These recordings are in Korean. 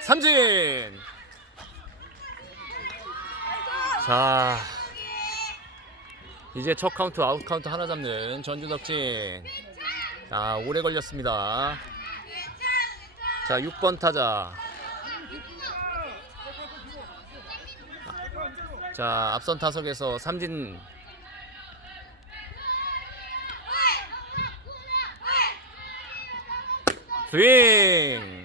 삼진. 자, 이제 첫 카운트 아웃 카운트 하나 잡는 전주 덕진. 아, 오래 걸렸습니다. 자, 6번 타자. 자, 앞선 타석에서 삼진. 스윙.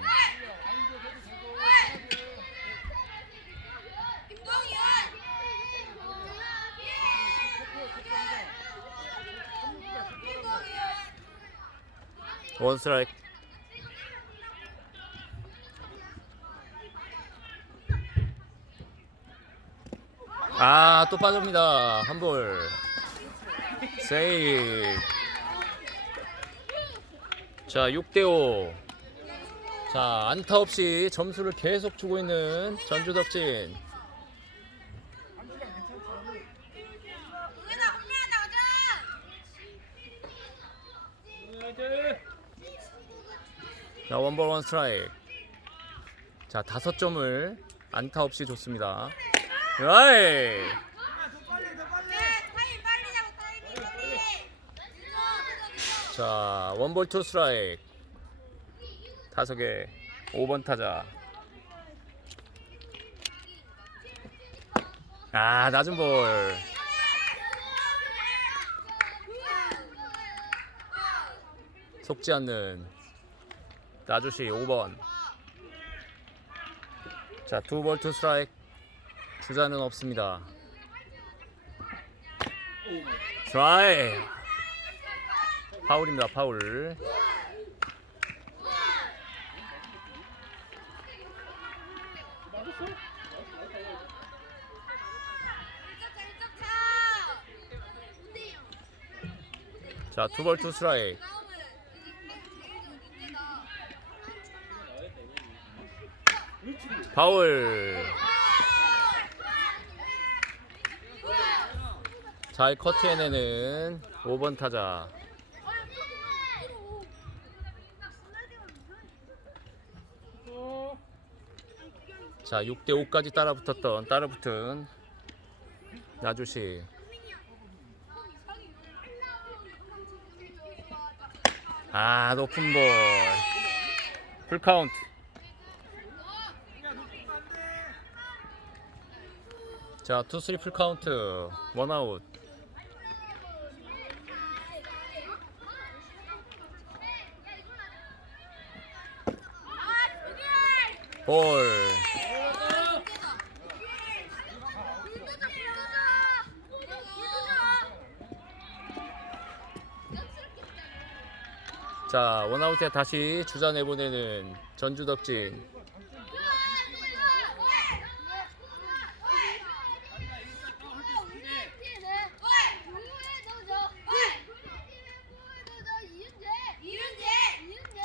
원 스트라이크. 아, 또 빠집니다. 한 볼. 세이브. 자, 6대5. 자, 안타 없이 점수를 계속 주고 있는 전주 덕진. 자, 원볼 원 스트라이크. 자, 다섯 점을 안타 없이 줬습니다. 라이. 자, 원볼 투 스트라이크. 타석에 5번 타자. 아, 낮은 볼. 속지 않는 나주시 5번. 자, 투볼 투 스트라이크. 주자는 없습니다. 스트라이크. 파울입니다. 파울. 자, 투볼 투 스트라이크. 파울. 잘 커트해내는 5번 타자. 자, 6대 5까지 따라붙었던 따라붙은 나주시. 아, 높은 볼. 풀 카운트. 자, 투 쓰리 풀 카운트. 원 아웃. 볼. 자, 원아웃에 다시 주자 내보내는 전주 덕진.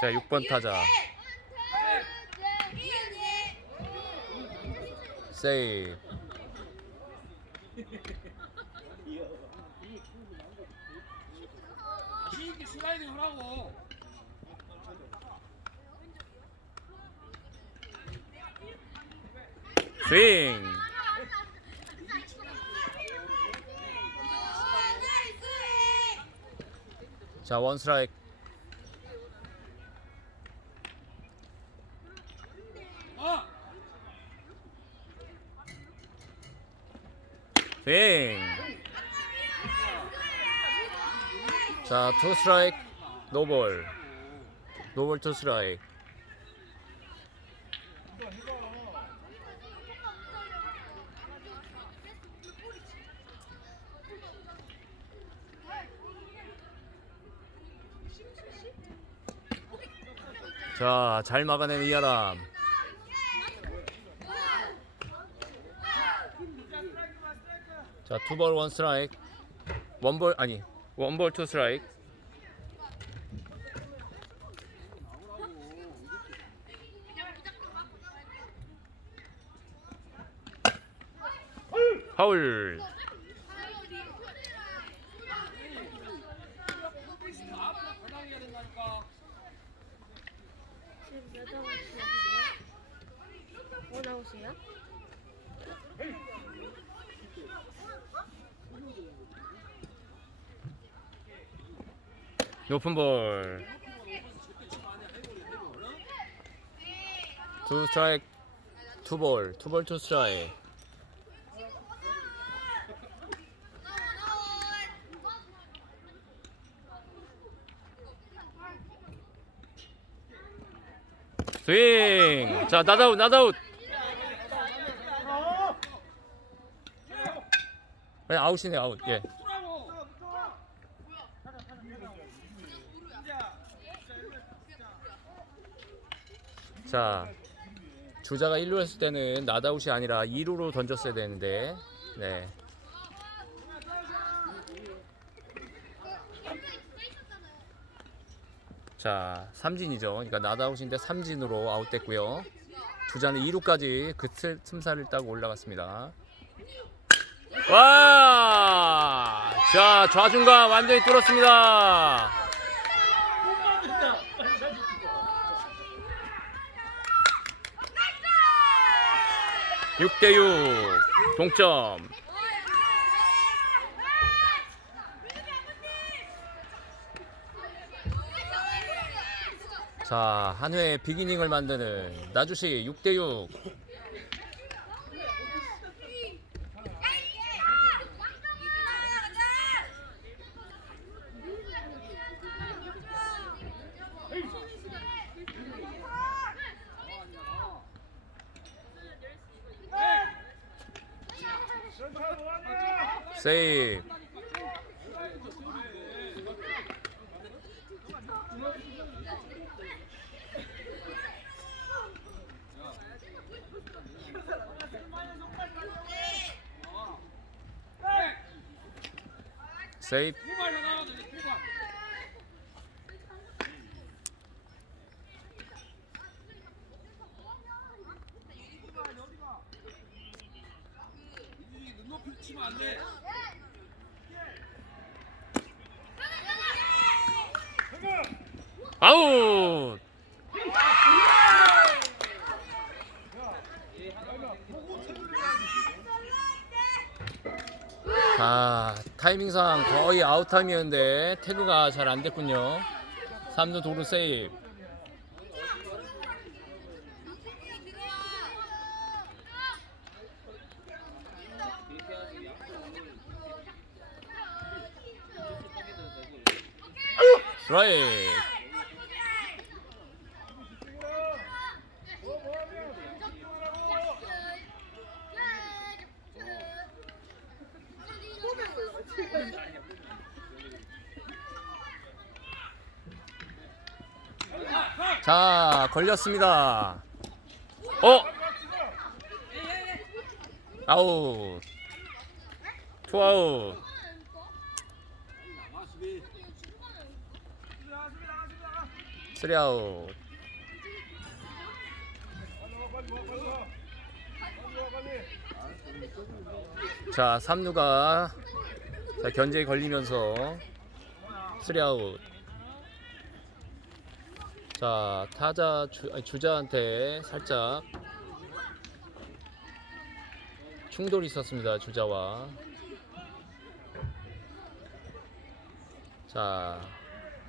자, 6번 타자. 세이브. 자신있게 슬라이딩 하라고 스윙. 자, 원 스트라이크. 아! 스윙. 자, 투 스트라이크. 노볼. 노볼 투 스트라이크. 자, 잘 막아낸 이하람. 자, 투볼 원 스트라이크. 원볼 아니, 원볼 투 스트라이크. 파울. 앞으로 배당해야 된다니까 뭐 나오세요? 높은 볼. 투 스트라이크, 투 볼, 투 볼, 투 스트라이크. 스윙. 자, 나다웃, 나다웃. 네, 아웃이네, 아웃. 예. 투라고. 자, 주자가 1루 했을 때는 나다웃이 아니라 2루로 던졌어야 되는데, 네. 자, 삼진이죠. 그러니까 나다웃인데 삼진으로 아웃됐고요. 주자는 2루까지 그 틈- 틈사를 따고 올라갔습니다. 와! 자, 좌중간 완전히 뚫었습니다. 6대6 동점. 자, 한 회의 비기닝을 만드는 나주시 6대6. 세이브. 세이브. 두발 나가야 돼. 두발. 이 눈높이 치면 안 돼. 아웃. 자, 타이밍상 거의 아웃타임이었는데 태그가 잘 안 됐군요. 3루 도루 세이브. 스트라이크. 자, 걸렸습니다. 어? 아웃. 투아웃. 쓰리아웃. 자, 3루가 자, 견제에 걸리면서 쓰리아웃. 자, 타자 주, 아니, 주자한테 살짝 충돌이 있었습니다. 주자와. 자,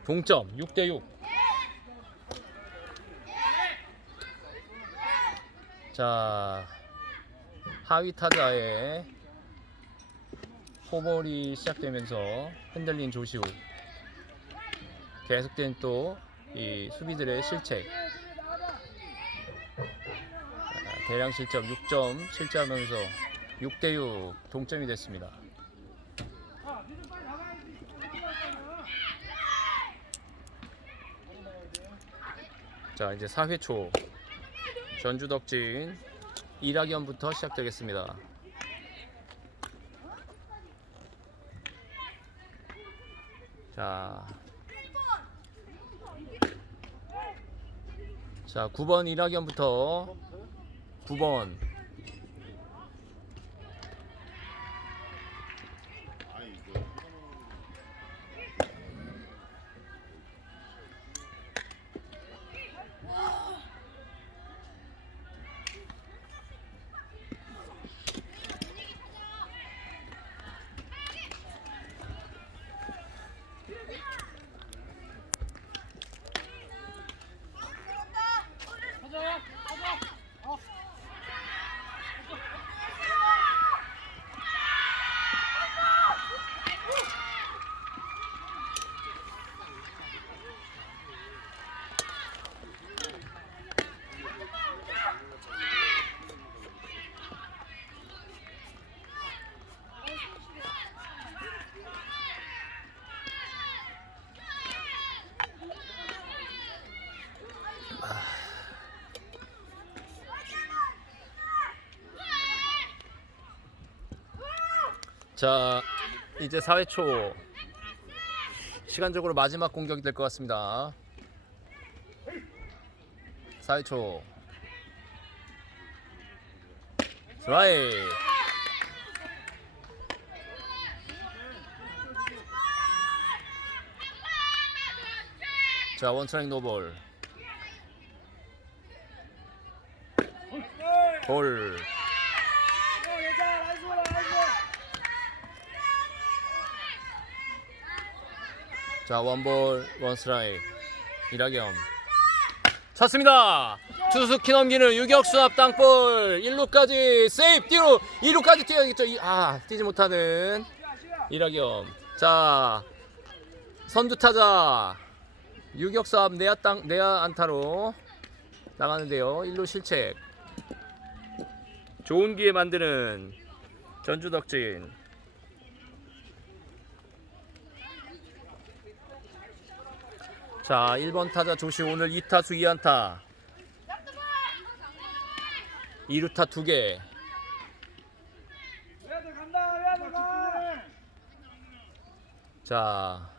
동점 6대 6. 자, 하위 타자의 포볼이 시작되면서 흔들린 조시우. 계속된 또 이 수비들의 실책. 자, 대량 실점 6점 실점하면서 6대 6 동점이 됐습니다. 자, 이제 4회 초 전주 덕진 1학년부터 시작되겠습니다. 자. 자, 9번 1학년부터 9번 자, 이제 4회 초. 시간적으로 마지막 공격이 될 것 같습니다. 4회 초. 스트라이크 자, 원스트라이크 노볼. 볼 자 원볼 원스트라이크 이라겸 쳤습니다. 투수키 넘기는 유격수 앞 땅볼. 1루까지 세이프 뒤로 2루까지 뛰어야겠죠. 이- 아 뛰지 못하는 이라겸 자 선두 타자. 유격수 앞 내야 땅 내야 안타로 나가는데요. 1루 실책. 좋은 기회 만드는 전주 덕진 자 1번 타자 조시 오늘 2타수 2안타. 2루타 2개. 외야들 간다 외야들 가자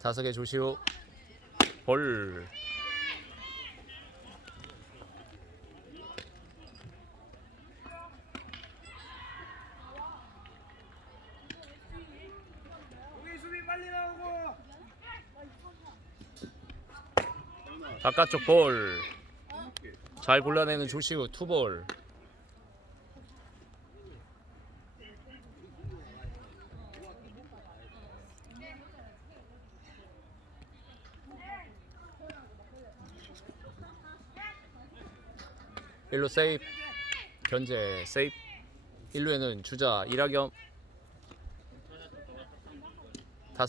다섯 개 조시오 볼 우리 수비 빨리 나오고 바깥쪽 볼. 잘 골라내는 조시우 투볼. 일루 세이프. 견제 세이프. 1루에는 주자 이라겸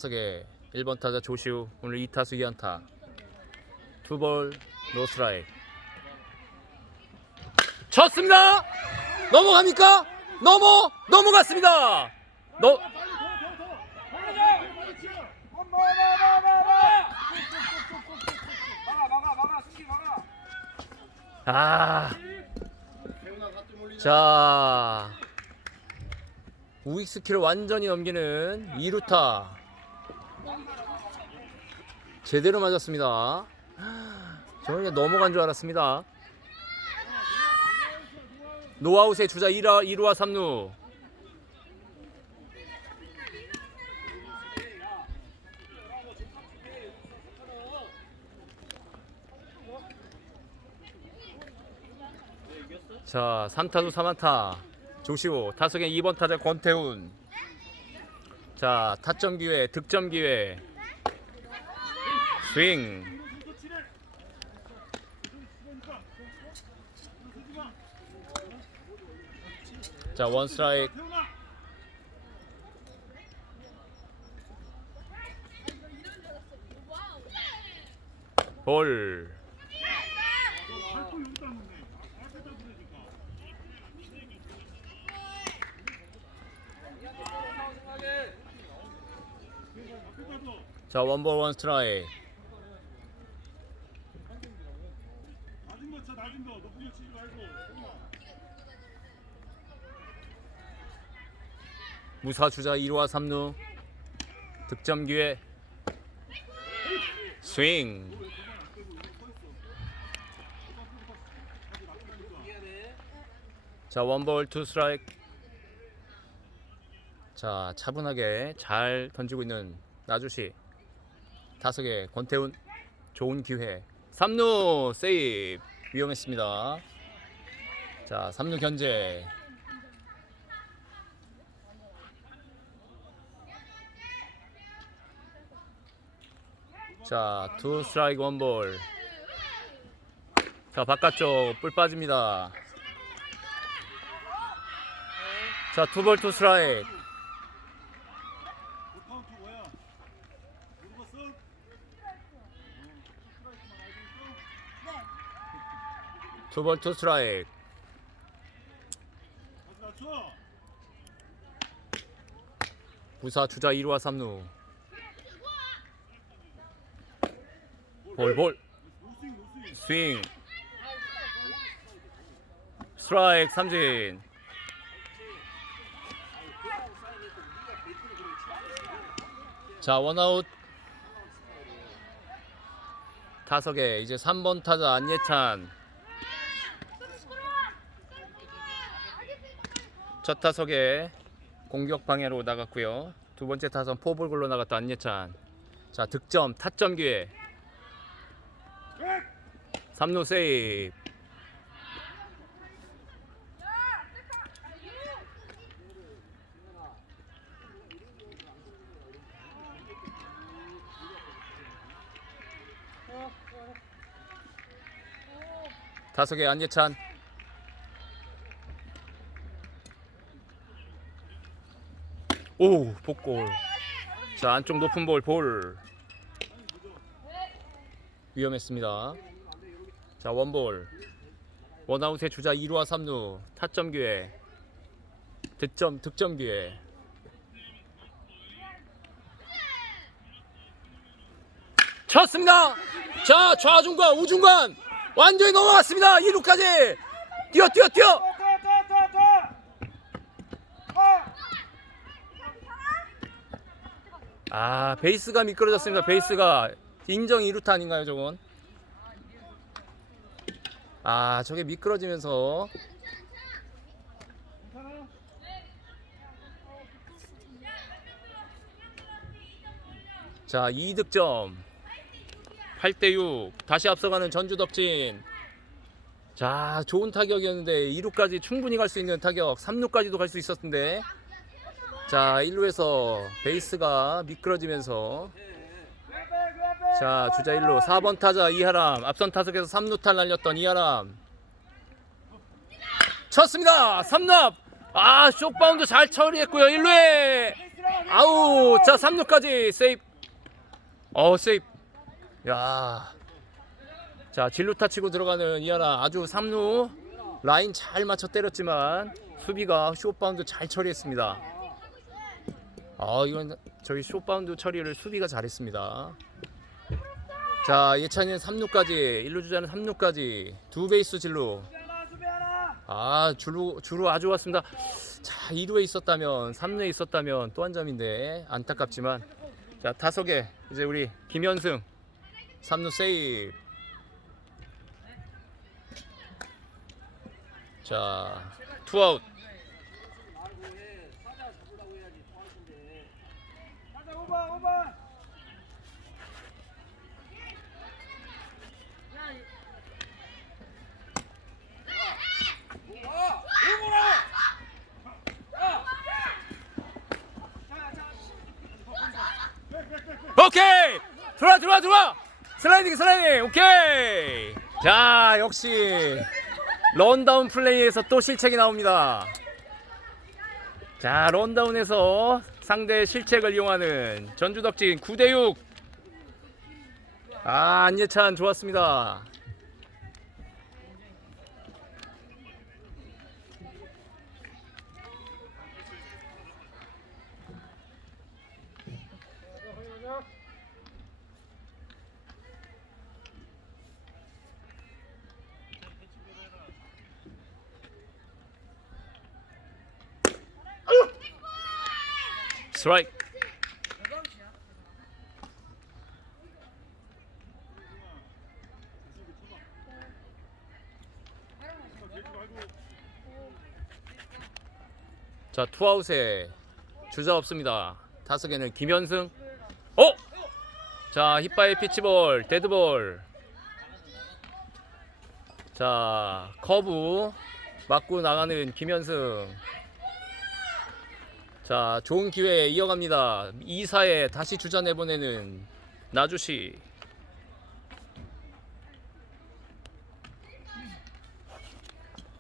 개 1번 타자 조시우 오늘 2타수 2안타 투볼 노스라이크 쳤습니다 넘어갑니까 넘어 넘어갔습니다 너 아. 자. 우익 스킬을 완전히 넘기는 2루타. 제대로 맞았습니다. 저는 그냥 넘어간 줄 알았습니다. 노아웃의 주자 1루, 2루와 3루. 자, 3타수 3안타. 조시오. 타석에 2번 타자 권태훈. 자, 타점 기회, 득점 기회. 스윙. 자, 원 스트라이크. 볼. 자, 원볼 원 스트라이크. 낮은 거 쳐, 낮은 거. 높은 거 치지 말고. 무사 주자 1루와 3루. 득점 기회. 스윙. 자 원볼 투 스트라이크 자 차분하게 잘 던지고 있는 나주시. 개 권태훈. 좋은 기회. 3루 세이브. 위험했습니다. 자 3루 견제 자, 투 스트라이크 원 볼. 자, 바깥쪽 뿔 빠집니다. 자, 투 스트라이크. 그 카운트 뭐야? 모르겠어? 투볼 투 스트라이크. 부사 주자 2루와 3루. 볼볼. 스윙. 스트라이크 삼진. 자 원아웃. 타석에 이제 3번 타자 안예찬. 첫 타석에 공격 방해로 나갔고요. 두 번째 타선 포볼골로 나갔다 안예찬. 자 득점 타점 기회. 3루 세이브 타석에 안예찬. 오 복골. 자 안쪽 높은 볼 볼. 위험했습니다 자 원볼. 원아웃의 주자 2루와 3루. 타점 기회. 득점 득점 기회. 쳤습니다. 자 좌중간 우중간. 완전히 넘어갔습니다. 2루까지. 뛰어 뛰어 뛰어. 아 베이스가 미끄러졌습니다. 베이스가. 인정 2루타 아닌가요 저건 아 저게 미끄러지면서. 자 2득점. 8대6 다시 앞서가는 전주 덕진. 자 좋은 타격이었는데 2루까지 충분히 갈 수 있는 타격. 3루까지도 갈 수 있었는데. 자 1루에서 베이스가 미끄러지면서 자 주자 1루 4번 타자 이하람. 앞선 타석에서 3루타 날렸던 이하람. 쳤습니다. 3납 아 쇼바운드 잘 처리했고요. 1루에. 아우 자 3루까지 세이프. 어 세이프. 야. 자, 진루타 치고 들어가는 이하나 아주 3루. 라인 잘 맞춰 때렸지만 수비가 숏바운드 잘 처리했습니다. 아, 이건 저희 숏바운드 처리를 수비가 잘했습니다. 자, 예찬이는 3루까지, 1루 주자는 3루까지 두 베이스 진루. 아, 주루 주루 아주 좋았습니다. 자, 2루에 있었다면, 3루에 있었다면 또 한 점인데 안타깝지만 자, 타석에 이제 우리 김현승 3루 세이브 자 투아웃 가자 5번 5번 오케이. 들어와 들어와 들어와. 슬라이딩 슬라이딩. 오케이. 자 역시 런다운 플레이에서 또 실책이 나옵니다. 자 런다운에서 상대의 실책을 이용하는 전주덕진 9대6 아 안예찬 좋았습니다 스트라이크 자 투아웃에 주자 없습니다. 타석에는 김현승. 어? 자 힙바이 피치볼 데드볼. 자 커브 맞고 나가는 김현승 자 좋은 기회 이어갑니다. 2사에 다시 주자 내보내는 나주시.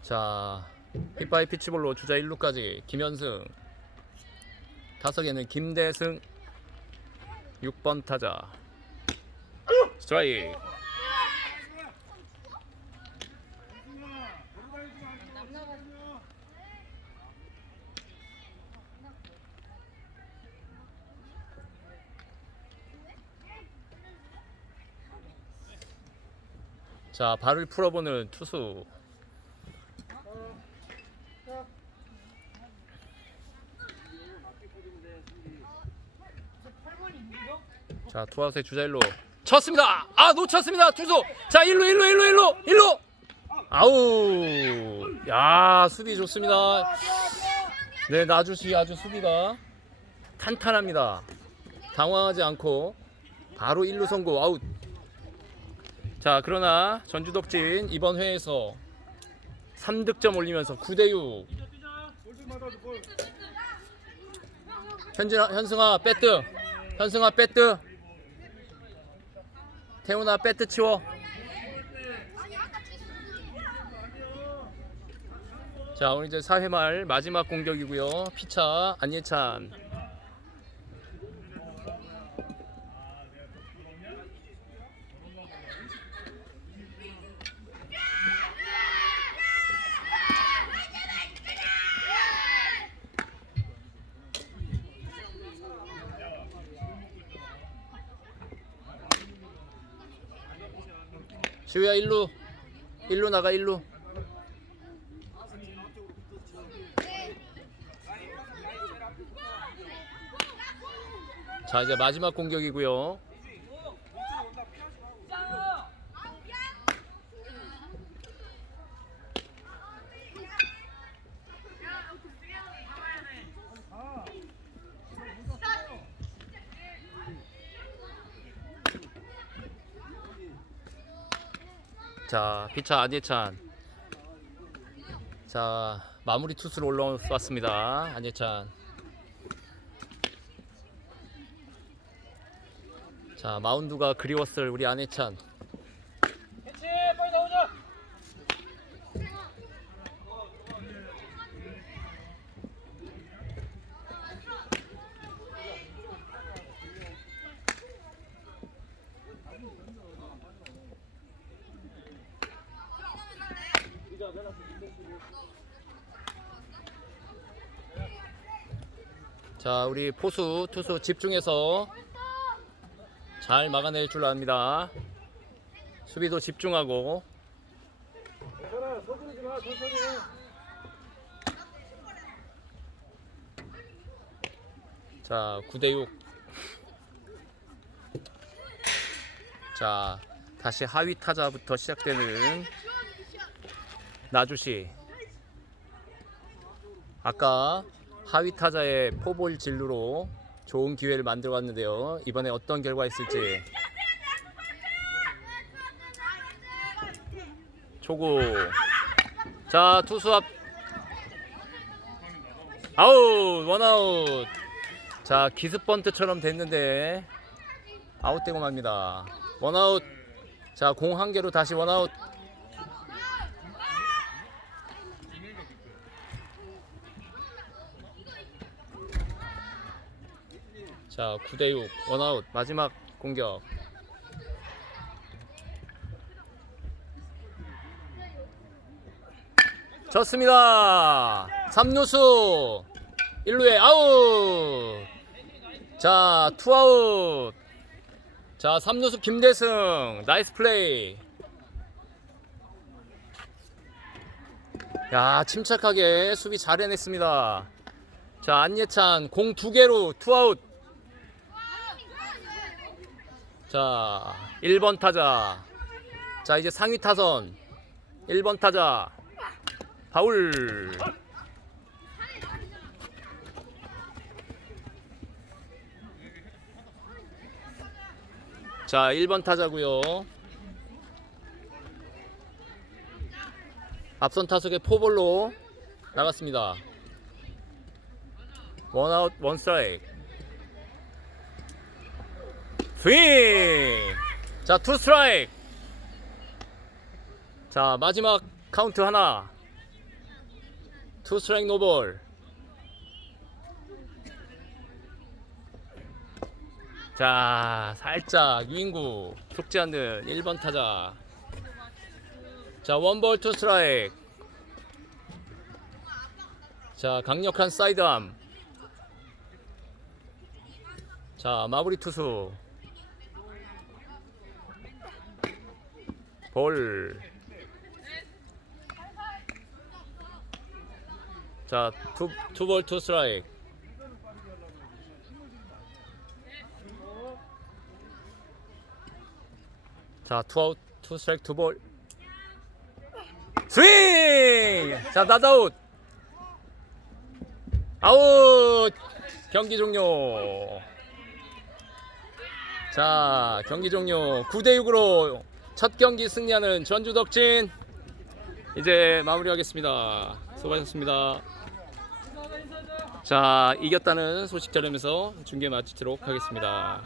자 힙바이 피치볼로 주자 1루까지. 김현승. 타석에는 김대승. 6번 타자. 스트라이크 자 발을 풀어보는 투수 자 투아웃의 주자 일로 쳤습니다. 아 놓쳤습니다. 투수. 자 일루 일루 일루 일루 일루. 아우. 야 수비 좋습니다. 네 나주시 아주 수비가 탄탄합니다. 당황하지 않고 바로 일루 선고 아웃. 자 그러나 전주덕진 이번 회에서 3득점 올리면서 9대6 골좀 받아줘 골 현진아, 현승아 빼뜨 현승아 빼뜨 태훈아 빼뜨 치워. 자 오늘 이제 4회 말 마지막 공격이고요. 피차 안예찬 시우야 일루 일루 나가 일루 자 이제 마지막 공격이고요 자 피차 안예찬. 자 마무리 투수로 올라왔습니다. 안예찬. 자 마운드가 그리웠을 우리 안예찬 그렇지 빨리 나오자 자 우리 포수 투수 집중해서 잘 막아낼 줄 압니다. 수비도 집중하고. 자 9대6 자 다시 하위 타자부터 시작되는 나주시. 아까 하위 타자의 포볼 진루로 좋은 기회를 만들어 왔는데요. 이번에 어떤 결과 있을지. 초구. 자 투수 앞. 아웃 원아웃. 자 기습 번트처럼 됐는데 아웃되고 맙니다. 원아웃. 자 공 한 개로 다시 원아웃 자 9대6 원아웃 마지막 공격. 좋습니다. 3루수 1루에 아웃. 자 투아웃. 자 3루수 김대승 나이스 플레이. 야 침착하게 수비 잘 해냈습니다. 자 안예찬 공 두 개로 투아웃 자 1번 타자. 자 이제 상위 타선. 1번 타자. 파울. 자 1번 타자고요. 앞선 타석의 포볼로 나갔습니다. 원아웃 원스트라이크 스윙 자 투 스트라이크. 자 마지막 카운트 하나. 투 스트라이크 노볼. 자 살짝 유인구 속지 않는 1번 타자. 자 원볼 투 스트라이크. 자 강력한 사이드암. 자 마무리 투수 볼. 자, 투, 투볼 투 스트라이크. 자 투아웃 투 스트라이크 투볼. 스윙! 자 나다웃. 아웃! 경기 종료. 자 경기 종료. 9대 6으로 첫 경기 승리하는 전주 덕진. 이제 마무리하겠습니다. 수고하셨습니다. 자 이겼다는 소식 전하면서 중계 마치도록 하겠습니다